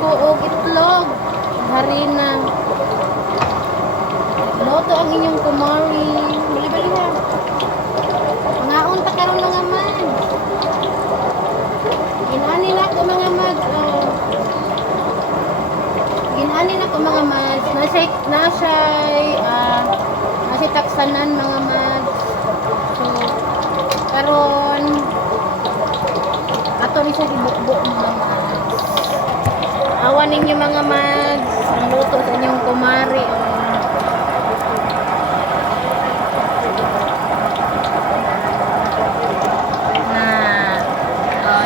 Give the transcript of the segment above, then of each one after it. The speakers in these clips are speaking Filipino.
ko og itlog. Harina. Loto ang inyong kumari. Bali-bali ha. Mga unta karon mga man. Ginani na ko mga mag. Oh. Ginani na ko mga mads. Nasa taksanan mga mads. So, karon ato ni siya ibukbok mga mads. Awan ninyo mga mads. Ang luto sa inyong kumari.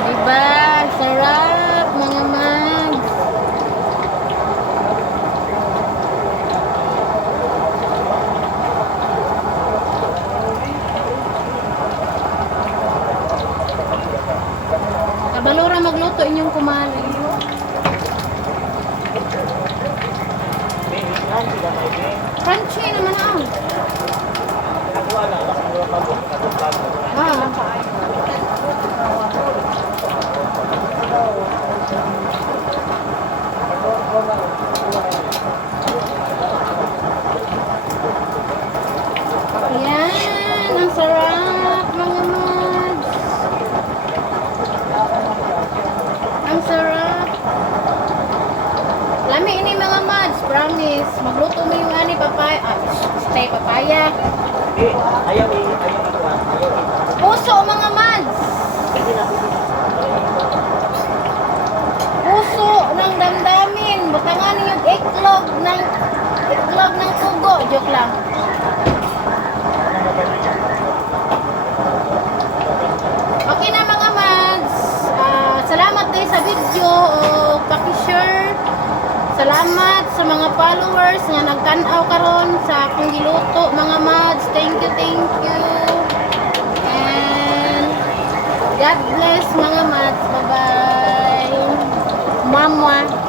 Diba? Sarap mga mads. Kabalura magluto inyong kumari. Crunchy naman ang. Yan, ang sarap mga mads. Ang sarap. Lami ini mga mads, promise. Magluto mo yung ani papaya. Stay papaya. Ayaw Puso mga mads. Puso ng damdamin. Butangan yung iklog ng pugo. Joke lang. Okay na mga mads. Salamat kayo sa video. Paki-share. Salamat sa mga followers nga nagtanaw karon sa akong giluto mga mads. Thank you. And God bless mga mads. Bye-bye. Mamwa.